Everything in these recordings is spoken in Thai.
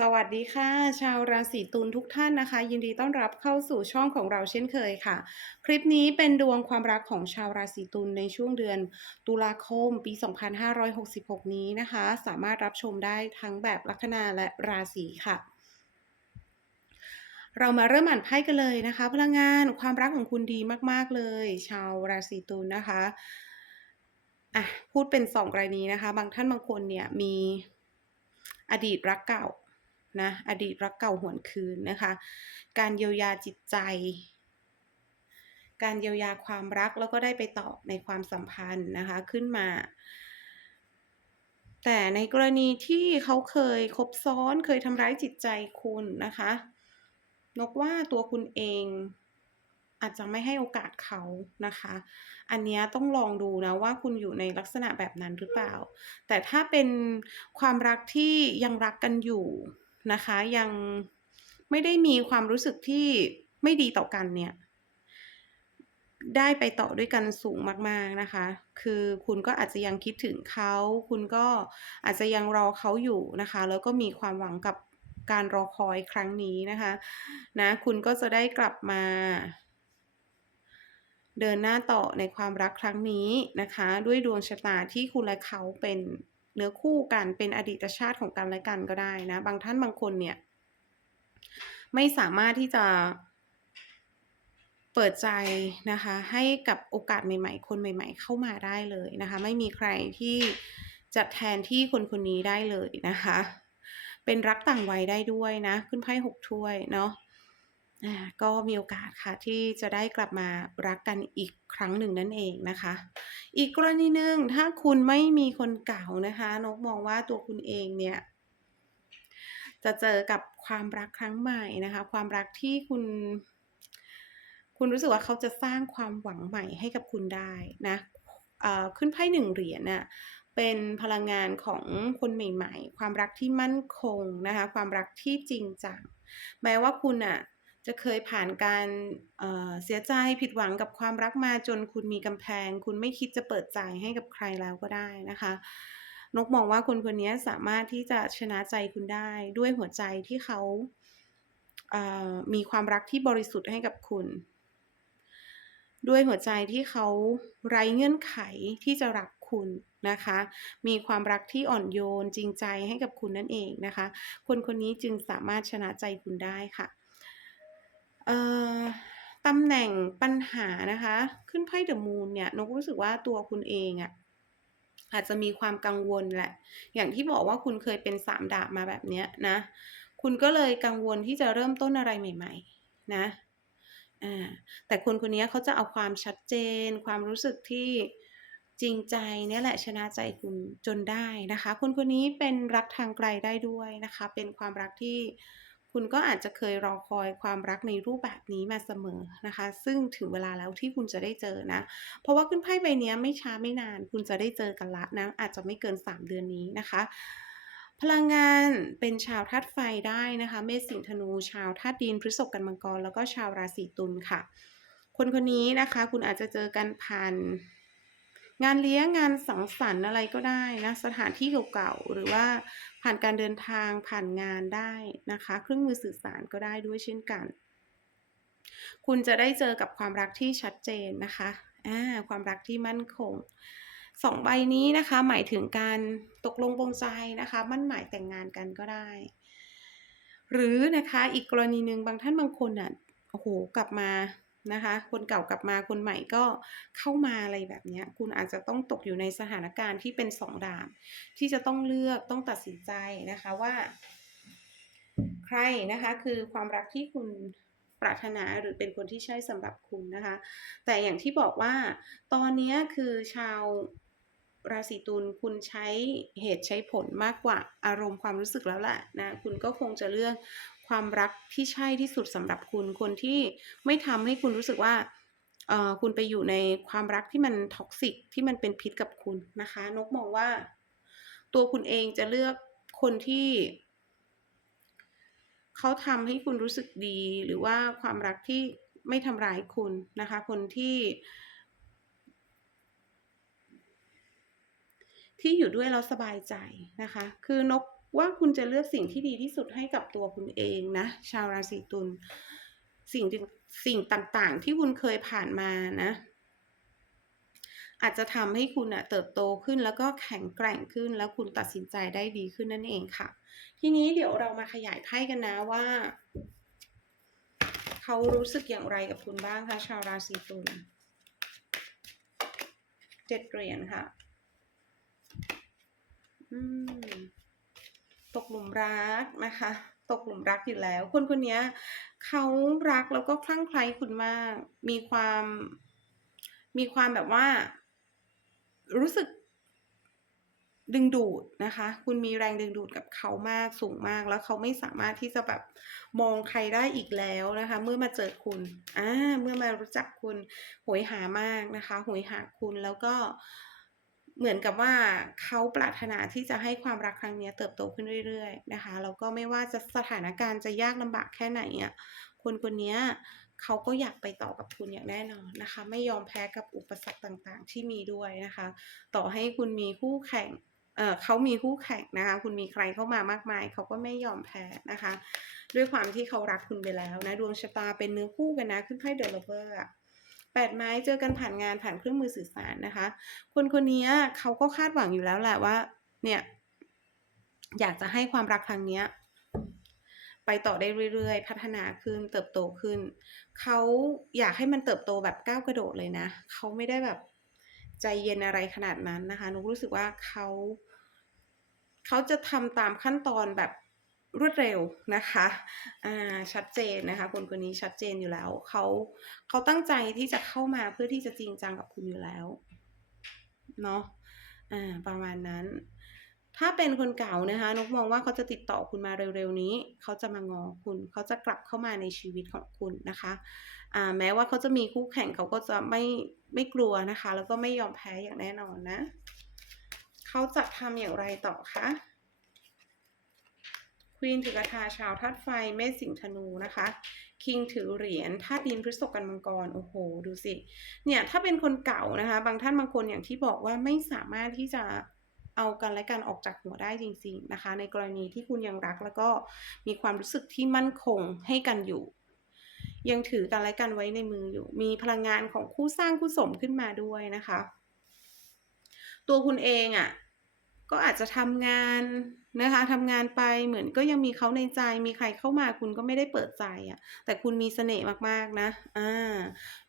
สวัสดีค่ะ ชาวราศีตุลทุกท่านนะคะ ยินดีต้อนรับเข้าสู่ช่องของเราเช่นเคยค่ะ คลิปนี้เป็นดวงความรักของชาวราศีตุลในช่วงเดือนตุลาคมปี 2566 นี้นะคะ สามารถรับชมได้ทั้งแบบลัคนาและราศีค่ะ เรามาเริ่มอ่านไพ่กันเลยนะคะ พลังงานความรักของคุณดีมาก ๆเลย ชาวราศีตุลนะคะอะพูดเป็นสองกรณีนะคะ บางท่านบางคนเนี่ยมีอดีตรักเก่า นะอดีตรักเก่าหวนคืนนะคะ การเยียวยาจิตใจ การเยียวยาความรักแล้วก็ได้ไปต่อในความสัมพันธ์นะคะขึ้นมา แต่ในกรณีที่เขาเคยคบซ้อนเคยทำร้ายจิตใจคุณนะคะนกว่าตัวคุณเองอาจจะไม่ให้โอกาสเขานะคะ อันนี้ต้องลองดูนะว่าคุณอยู่ในลักษณะแบบนั้นหรือเปล่า แต่ถ้าเป็นความรักที่ยังรักกันอยู่ นะคะ ยังไม่ได้มีความรู้สึกที่ไม่ดีต่อกันเนี่ย ได้ไปต่อด้วยกันสูงมาก ๆนะคะ คือคุณก็อาจจะยังคิดถึงเขา คุณก็อาจจะยังรอเขาอยู่นะคะ แล้วก็มีความหวังกับการรอคอยครั้งนี้นะคะ นะ คุณก็จะได้กลับมาเดินหน้าต่อในความรักครั้งนี้นะคะ ด้วยดวงชะตาที่คุณและเขาเป็น เนื้อคู่กันเป็นอดีตชาติของกันและกันก็ได้นะ บางท่านบางคนเนี่ย ไม่สามารถที่จะเปิดใจนะคะ ให้กับโอกาสใหม่ ๆ คนใหม่ ๆ เข้ามาได้เลยนะคะ ไม่มีใครที่จะแทนที่คนคนนี้ได้เลยนะคะ เป็นรักต่างวัยได้ด้วยนะ ขึ้นไพ่หกถ้วยเนาะ ก็มีโอกาสค่ะที่จะได้กลับมารักกันอีกครั้งหนึ่งนั่นเองนะคะ อีกกรณีหนึ่งถ้าคุณไม่มีคนเก่านะคะ นกมองว่าตัวคุณเองเนี่ย จะเจอกับความรักครั้งใหม่นะคะ ความรักที่คุณ คุณรู้สึกว่าเขาจะสร้างความหวังใหม่ให้กับคุณได้นะขึ้นไพ่หนึ่งเหรียญน่ะเป็นพลังงานของคนใหม่ ๆ ความรักที่มั่นคงนะคะ ความรักที่จริงจังแม้ว่าคุณอะ จะเคยผ่านการเเสียใจผิดหวังกับความรักมาจนคุณมีกำแพง คุณไม่คิดจะเปิดใจให้กับใครแล้วก็ได้นะคะ นกมองว่าคนคนนี้สามารถที่จะชนะใจคุณได้ด้วยหัวใจที่เขามีความรักที่บริสุทธิ์ให้กับคุณ ด้วยหัวใจที่เขาไร้เงื่อนไขที่จะรักคุณนะคะ มีความรักที่อ่อนโยนจริงใจให้กับคุณนั่นเองนะคะ คนคนนี้จึงสามารถชนะใจคุณได้ค่ะ ตำแหน่งปัญหานะคะ ขึ้นไพ่เดอะมูนเนี่ยนกรู้สึกว่าตัวคุณเองอะอาจจะมีความกังวลแหละ อย่างที่บอกว่าคุณเคยเป็นสามดาบมาแบบเนี้ยนะ คุณก็เลยกังวลที่จะเริ่มต้นอะไรใหม่ ๆ นะอ่าแต่คนคนนี้เขาจะเอาความชัดเจน ความรู้สึกที่จริงใจเนี่ยแหละชนะใจคุณจนได้นะคะ คนคนนี้เป็นรักทางไกลได้ด้วยนะคะ เป็นความรักที่ คุณก็อาจจะเคยรอคอยความรักในรูปแบบนี้มาเสมอนะคะ ซึ่งถึงเวลาแล้วที่คุณจะได้เจอนะ เพราะว่าขึ้นไพ่ใบนี้ไม่ช้าไม่นาน คุณจะได้เจอกันละนะ อาจจะไม่เกิน 3 เดือนนี้นะคะ พลังงานเป็นชาวธาตุไฟได้นะคะ เมษสิงธนู ชาวธาตุดินพฤษภกันมังกร แล้วก็ชาวราศีตุลค่ะ คนคนนี้นะคะ คุณอาจจะเจอกันผ่านงานเลี้ยงงานสังสรรค์อะไรก็ได้นะสถานที่เก่าๆหรือว่า ผ่านการเดินทางผ่านงานได้นะคะ เครื่องมือสื่อสารก็ได้ด้วยเช่นกัน คุณจะได้เจอกับความรักที่ชัดเจนนะคะอ่าความรักที่มั่นคงสองใบนี้นะคะหมายถึงการตกลงปรงใจนะคะมั่นหมายแต่งงานกันก็ได้ หรือนะคะอีกกรณีหนึ่งบางท่านบางคนอะโอ้โหกลับมา นะคะ คนเก่ากลับมาคนใหม่ก็เข้ามาอะไรแบบนี้คุณอาจจะต้องตกอยู่ในสถานการณ์ที่เป็นสองด่านที่จะต้องเลือกต้องตัดสินใจนะคะว่า ใครนะคะคือความรักที่คุณปรารถนาหรือเป็นคนที่ใช่สำหรับคุณนะคะ แต่อย่างที่บอกว่า ตอนนี้คือชาวราศีตุลคุณใช้เหตุใช้ผลมากกว่าอารมณ์ความรู้สึกแล้วแหละนะ คุณก็คงจะเลือก ความรักที่ใช่ที่สุดสำหรับคุณ คนที่ไม่ทำให้คุณรู้สึกว่าเออคุณไปอยู่ในความรักที่มันท็อกซิกที่มันเป็นพิษกับคุณนะคะ นกมองว่า ตัวคุณเองจะเลือกคนที่เขาทำให้คุณรู้สึกดี หรือว่าความรักที่ไม่ทำร้ายคุณนะคะ คนที่ที่อยู่ด้วยแล้วสบายใจนะคะ คือนก ว่าคุณจะเลือกสิ่งที่ดีที่สุดให้กับตัวคุณเองนะ ชาวราศีตุลสิ่งสิ่งต่างๆ ที่คุณเคยผ่านมานะ อาจจะทำให้คุณอะเติบโตขึ้นแล้วก็แข็งแกร่งขึ้น แล้วคุณตัดสินใจได้ดีขึ้นนั่นเองค่ะ ทีนี้เดี๋ยวเรามาขยายไพ่กันนะว่า เขารู้สึกอย่างไรกับคุณบ้างคะชาวราศีตุลเจ็ดเหรียญค่ะ อืม ตกหลุมรักนะคะ ตกหลุมรักอยู่แล้ว คนคนนี้เขารักแล้วก็คลั่งไคล้คุณมาก มีความ มีความแบบว่า รู้สึกดึงดูดนะคะ คุณมีแรงดึงดูดกับเขามากสูงมาก แล้วเขาไม่สามารถที่จะแบบมองใครได้อีกแล้วนะคะ เมื่อมาเจอคุณอ่าเมื่อมารู้จักคุณโหยหามากนะคะโหยหาคุณแล้วก็เเหมือนกับว่าเขาปรารถนาที่จะให้ความรักครั้งนี้เติบโตขึ้นเรื่อย ๆ นะคะแล้วก็ไม่ว่าจะสถานการณ์จะยากลำบากแค่ไหนเนี่ยคนคนนี้เขาก็อยากไปต่อกับคุณอย่างแน่นอนนะคะ ไม่ยอมแพ้กับอุปสรรคต่างๆ ที่มีด้วยนะคะ ต่อให้คุณมีคู่แข่งเเขามีคู่แข่งนะคะ คุณมีใครเข้ามามากมาย เขาก็ไม่ยอมแพ้นะคะ ด้วยความที่เขารักคุณไปแล้วนะ ดวงชะตาเป็นเนื้อคู่กันนะ ขึ้นให้เดลเวอร์ แปดไม้เจอกันผ่านงานผ่านเครื่องมือสื่อสารนะคะ คนคนนี้เขาก็คาดหวังอยู่แล้วแหละว่า เนี่ย อยากจะให้ความรักครั้งนี้ไปต่อได้เรื่อยๆ พัฒนาขึ้นเติบโตขึ้น เขาอยากให้มันเติบโตแบบก้าวกระโดดเลยนะ เขาไม่ได้แบบใจเย็นอะไรขนาดนั้นนะคะนุกรู้สึกว่าเขา เขาจะทำตามขั้นตอนแบบ รวดเร็วนะคะอ่าชัดเจนนะคะคนคนนี้ชัดเจนอยู่แล้วเขาเขาตั้งใจที่จะเข้ามาเพื่อที่จะจริงจังกับคุณอยู่แล้วเนาะอ่าประมาณนั้น ถ้าเป็นคนเก่านะคะนกมองว่าเขาจะติดต่อคุณมาเร็วๆนี้ เขาจะมางอคุณเขาจะกลับเข้ามาในชีวิตของคุณนะคะอ่าแม้ว่าเขาจะมีคู่แข่งเขาก็จะไม่ไม่กลัวนะคะ แล้วก็ไม่ยอมแพ้อย่างแน่นอนนะ เขาจะทำอย่างไรต่อคะ วีนถือกระทาชาวธาตุไฟเมษสิงห์ธนูนะคะ คิงถือเหรียญธาตุดินพฤษภกันมังกร โอ้โห ดูสิ เนี่ย ถ้าเป็นคนเก่านะคะ บางท่านบางคนอย่างที่บอกว่าไม่สามารถที่จะเอากันและกันออกจากหัวได้จริง ๆนะคะ ในกรณีที่คุณยังรักแล้วก็มีความรู้สึกที่มั่นคงให้กันอยู่ ยังถือกันและกันไว้ในมืออยู่ มีพลังงานของคู่สร้างคู่สมขึ้นมาด้วยนะคะ ตัวคุณเองอะ่ะ ก็อาจจะทำงานนะคะทำงานไปเหมือนก็ยังมีเขาในใจ มีใครเข้ามาคุณก็ไม่ได้เปิดใจอะ่ะ แต่คุณมีเสน่ห์มากๆนะอ่า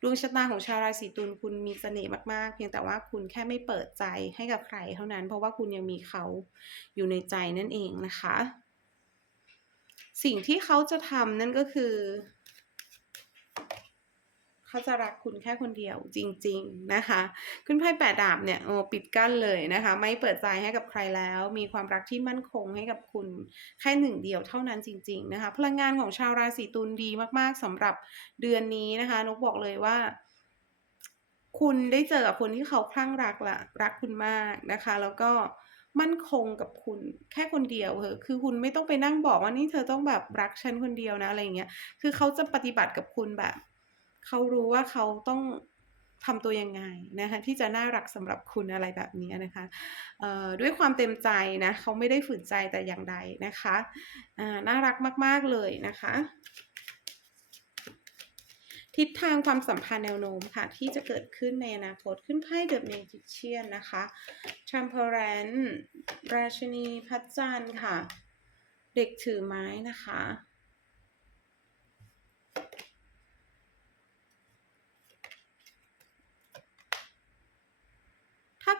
ดวงชะตาของชาวราศีตุลคุณมีเสน่ห์มากๆ เพียงแต่ว่าคุณแค่ไม่เปิดใจให้กับใครเท่านั้น เพราะว่าคุณยังมีเขาอยู่ในใจนั่นเองนะคะ สิ่งที่เขาจะทำนั่นก็คือ เขาจะรักคุณแค่คนเดียวจริง ๆนะคะ ขึ้นไพ่แปดดาบเนี่ยโอ้ปิดกั้นเลยนะคะ ไม่เปิดใจให้กับใครแล้ว มีความรักที่มั่นคงให้กับคุณแค่หนึ่งเดียวเท่านั้นจริง ๆนะคะ พลังงานของชาวราศีตุลดีมาก ๆสำหรับเดือนนี้นะคะนกบอกเลยว่าคุณได้เจอกับคนที่เขาคลั่งรักละรักคุณมากนะคะ แล้วก็มั่นคงกับคุณแค่คนเดียวเหอะคือคุณไม่ต้องไปนั่งบอกว่านี่เธอต้องแบบรักฉันคนเดียวนะอะไรอย่างเงี้ยคือเขาจะปฏิบัติกับคุณแบบ เขารู้ว่าเขาต้องทำตัวยังไงนะคะที่จะน่ารักสำหรับคุณอะไรแบบนี้นะคะด้วยความเต็มใจนะเขาไม่ได้ฝืนใจแต่อย่างใดนะคะน่ารักมาก ๆ เลยนะคะ ทิศทางความสัมพันธ์แนวโน้มค่ะ ที่จะเกิดขึ้นในอนาคตขึ้นไพ่เดอะเมจิเชียนนะคะชัมเพอร์แรนราชนีพัชจันทร์ค่ะ เด็กถือไม้นะคะ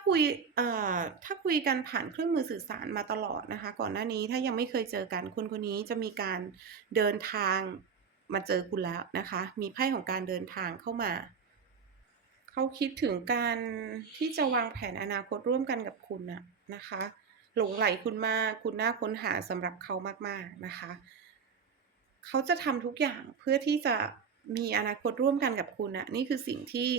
คุยเอ่อถ้าคุยกันผ่านเครื่องมือสื่อสารมาตลอดนะคะ ก่อนหน้านี้ถ้ายังไม่เคยเจอกันคนคนนี้จะมีการเดินทางมาเจอคุณแล้วนะคะ มีไพ่ของการเดินทางเข้ามา เขาคิดถึงการที่จะวางแผนอนาคตร่วมกันกับคุณนะนะคะ หลงไหลคุณมากคุณน่าค้นหาสำหรับเขามากๆนะคะ เขาจะทำทุกอย่างเพื่อที่จะมีอนาคตร่วมกันกับคุณนะนี่คือสิ่งที่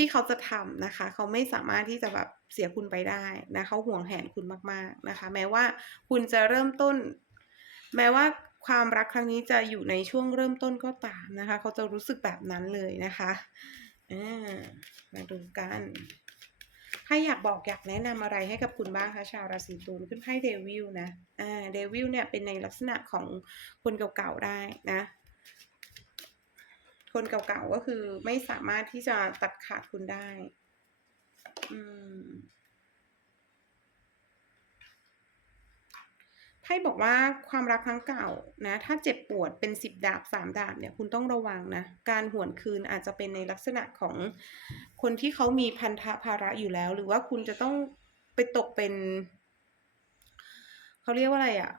ที่เขาจะทำนะคะ เขาไม่สามารถที่จะแบบเสียคุณไปได้นะเขาห่วงแหนคุณมากๆนะคะ แม้ว่าคุณจะเริ่มต้น แม้ว่าความรักครั้งนี้จะอยู่ในช่วงเริ่มต้นก็ตามนะคะ เขาจะรู้สึกแบบนั้นเลยนะคะมาดูกันไไพ่อยากบอกอยากแนะนำอะไรให้กับคุณบ้างคะชาวราศีตุลขึ้นไพ่เดวิลนะอ่าเดวิลเนี่ยเป็นในลักษณะของคนเก่าๆได้นะ คนเก่าๆก็คือไม่สามารถที่จะตัดขาดคุณได้ อืมไพ่บอกว่าความรักครั้งเก่านะ ถ้าเจ็บปวดเป็นสิบดาบสามดาบเนี่ยคุณต้องระวังนะ การหวนคืนอาจจะเป็นในลักษณะของคนที่เขามีพันธะภาระอยู่แล้ว หรือว่าคุณจะต้องไปตกเป็นเขาเรียกว่าอะไรอะ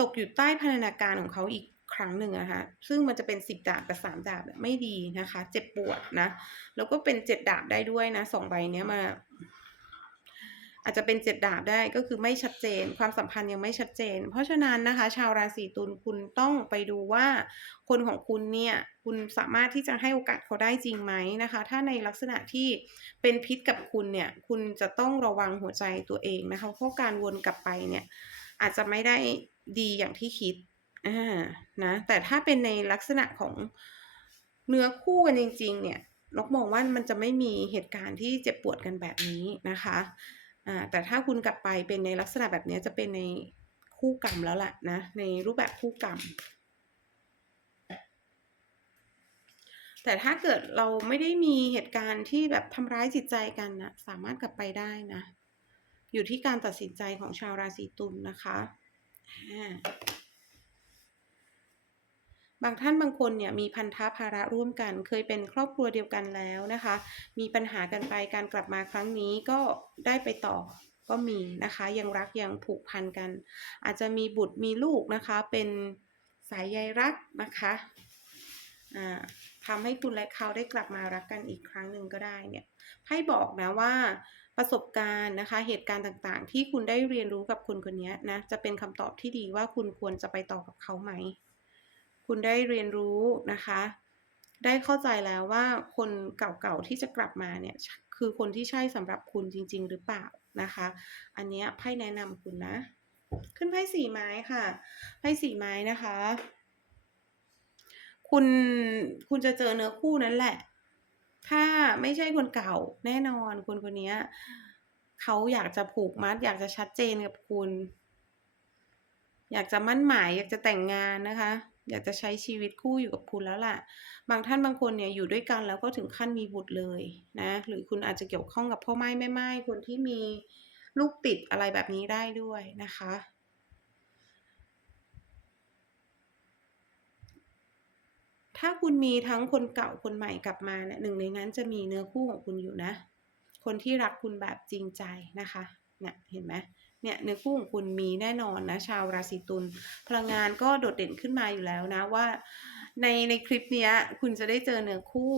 ตกอยู่ใต้พันธนาการของเขาอีก ครั้งหนึ่งอะคะซึ่งมันจะเป็นสิบดาบกับสามดาบไม่ดีนะคะ เจ็บปวดนะ แล้วก็เป็นเจ็ดดาบได้ด้วยนะสองใบเนี้ยมา อาจจะเป็นเจ็ดดาบได้ก็คือไม่ชัดเจน ความสัมพันธ์ยังไม่ชัดเจน เพราะฉะนั้นนะคะ ชาวราศีตุลคุณต้องไปดูว่า คนของคุณเนี่ยคุณสามารถที่จะให้โอกาสเขาได้จริงไหมนะคะ ถ้าในลักษณะที่เป็นพิษกับคุณเนี่ย คุณจะต้องระวังหัวใจตัวเองนะคะเพราะการวนกลับไปเนี่ย อาจจะไม่ได้ดีอย่างที่คิด อ่านะแต่ถ้าเป็นในลักษณะของเนื้อคู่กันจริง ๆ เนี่ยนกมองว่ามันจะไม่มีเหตุการณ์ที่เจ็บปวดกันแบบนี้นะคะอ่าแต่ถ้าคุณกลับไปเป็นในลักษณะแบบนี้จะเป็นในคู่กรรมแล้วแหละนะ ในรูปแบบคู่กรรม แต่ถ้าเกิดเราไม่ได้มีเหตุการณ์ที่แบบทำร้ายจิตใจกันนะสามารถกลับไปได้นะ อยู่ที่การตัดสินใจของชาวราศีตุลนะคะ บางท่านบางคนเนี่ยมีพันธะภาระร่วมกัน เคยเป็นครอบครัวเดียวกันแล้วนะคะ มีปัญหากันไปการกลับมาครั้งนี้ก็ได้ไปต่อก็มีนะคะ ยังรักยังผูกพันกัน อาจจะมีบุตรมีลูกนะคะ เป็นสายใยรักนะคะทำให้คุณและเขาได้กลับมารักกันอีกครั้งหนึ่งก็ได้เนี่ยให้บอกนะว่าประสบการณ์นะคะ เหตุการณ์ต่างๆ ที่คุณได้เรียนรู้กับคนคนนี้นะจะเป็นคำตอบที่ดีว่าคุณควรจะไปต่อกับเขาไหม คุณได้เรียนรู้นะคะ ได้เข้าใจแล้วว่าคนเก่าๆที่จะกลับมาเนี่ย คือคนที่ใช่สำหรับคุณจริง ๆ หรือเปล่านะคะ อันนี้ไพ่แนะนำคุณนะ ขึ้นไพ่สี่ไม้ค่ะไพ่สี่ไม้นะคะ คุณคุณจะเจอเนื้อคู่นั้นแหละ ถ้าไม่ใช่คนเก่าแน่นอนคนคนนี้เขาอยากจะผูกมัด อยากจะชัดเจนกับคุณ อยากจะมั่นหมาย อยากจะแต่งงานนะคะ อยากจะใช้ชีวิตคู่อยู่กับคุณแล้วล่ะ บางท่านบางคนเนี่ยอยู่ด้วยกันแล้วก็ถึงขั้นมีบุตรเลยนะ หรือคุณอาจจะเกี่ยวข้องกับพ่อไม้แม่ไม้คนที่มีลูกติดอะไรแบบนี้ได้ด้วยนะคะ ถ้าคุณมีทั้งคนเก่าคนใหม่กลับมาเนี่ยหนึ่งในนั้นจะมีเนื้อคู่ของคุณอยู่นะ คนที่รักคุณแบบจริงใจนะคะเนี่ยเห็นไหม เนี่ยเนื้อคู่ของคุณมีแน่นอนนะชาวราศีตุลพลังงานก็โดดเด่นขึ้นมาอยู่แล้วนะว่า ในในคลิปนี้คุณจะได้เจอเนื้อคู่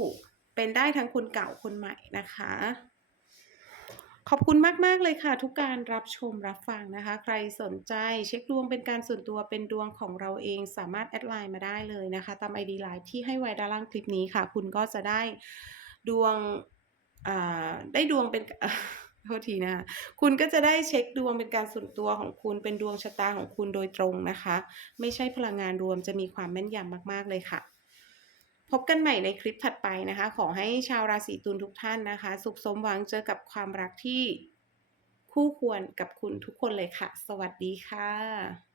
เป็นได้ทั้งคนเก่าคนใหม่นะคะ ขอบคุณมาก ๆ เลยค่ะ ทุกการรับชมรับฟังนะคะ ใครสนใจเช็คดวงเป็นการส่วนตัวเป็นดวงของเราเองสามารถแอดไลน์มาได้เลยนะคะ ตาม ID ไลน์ที่ให้ไว้ด้านล่างคลิปนี้ค่ะ คุณก็จะได้ดวงได้ดวงเป็น โทษทีนะคะคุณก็จะได้เช็คดวงเป็นการส่วนตัวของคุณเป็นดวงชะตาของคุณโดยตรงนะคะ ไม่ใช่พลังงานรวมจะมีความแม่นยำมาก ๆ เลยค่ะ พบกันใหม่ในคลิปถัดไปนะคะ ขอให้ชาวราศีตุลทุกท่านนะคะ สุขสมหวังเจอกับความรักที่คู่ควรกับคุณทุกคนเลยค่ะ สวัสดีค่ะ